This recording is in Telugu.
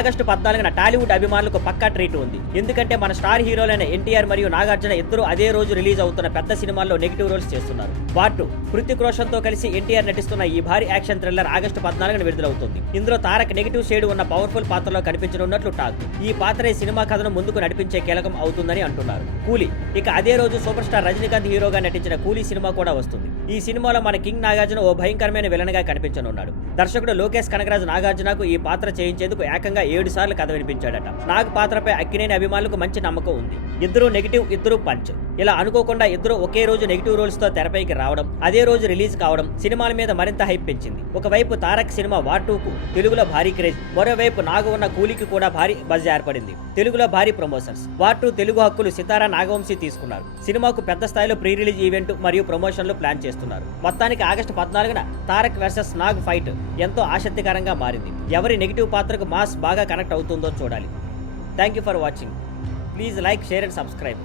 ఆగస్టు 14న టాలీవుడ్ అభిమానులకు పక్కా ట్రీట్ ఉంది. ఎందుకంటే మన స్టార్ హీరోలైన ఎన్టీఆర్ మరియు నాగార్జున ఇద్దరు అదే రోజు రిలీజ్ అవుతున్న పెద్ద సినిమాల్లో నెగిటివ్ రోల్స్ చేస్తున్నారు. పార్ట్ 2 హృతిక్ రోషన్ తో కలిసి ఎన్టీఆర్ నటిస్తున్న ఈ భారీ యాక్షన్ థ్రిల్లర్ ఆగస్టు 14న విడుదలవుతుంది. ఇందులో తారక్ నెగిటివ్ షేడ్ ఉన్న పవర్ఫుల్ పాత్రలో కనిపించనున్నట్లు టాక్. ఈ పాత్ర ఈ సినిమా కథను ముందుకు నడిపించే కీలకం అవుతుందని అంటున్నారు. కూలీ ఇక అదే రోజు సూపర్ స్టార్ రజనీకాంత్ హీరోగా నటించిన కూలీ సినిమా కూడా వస్తుంది. ఈ సినిమాలో మన కింగ్ నాగార్జున ఓ భయంకరమైన విలన్ గా కనిపించనున్నాడు. దర్శకుడు లోకేష్ కనగరాజ్ నాగార్జునకు ఈ పాత్ర చేయించేందుకు ఏకంగా 7 సార్లు కథ వినిపించాడట. నాగ్ పాత్రపై అక్కినేని అభిమానులకు మంచి నమ్మకం ఉంది. ఇద్దరు నెగిటివ్, ఇద్దరు పంచ్. ఇలా అనుకోకుండా ఇద్దరు ఒకే రోజు నెగిటివ్ రోల్స్ తో తెరపైకి రావడం, అదే రోజు రిలీజ్ కావడం సినిమాల మీద మరింత హైప్ పెంచింది. ఒకవైపు తారక్ సినిమా వార్ 2కు తెలుగులో భారీ క్రేజ్, మరోవైపు నాగు ఉన్న కూలీకి కూడా భారీ బజ్ ఏర్పడింది. తెలుగులో భారీ ప్రమోషన్స్. వార్ 2 తెలుగు హక్కులు సితారా నాగవంశీ తీసుకున్నారు. సినిమాకు పెద్ద స్థాయిలో ప్రీ రిలీజ్ ఈవెంట్ మరియు ప్రమోషన్లు ప్లాన్ చేస్తున్నారు. మొత్తానికి ఆగస్టు 14న తారక్ వర్సెస్ నాగ్ ఫైట్ ఎంతో ఆసక్తికరంగా మారింది. ఎవరి నెగిటివ్ పాత్రకు మాస్ బాగా కనెక్ట్ అవుతుందో చూడాలి. Thank you for watching. Please like, share and subscribe.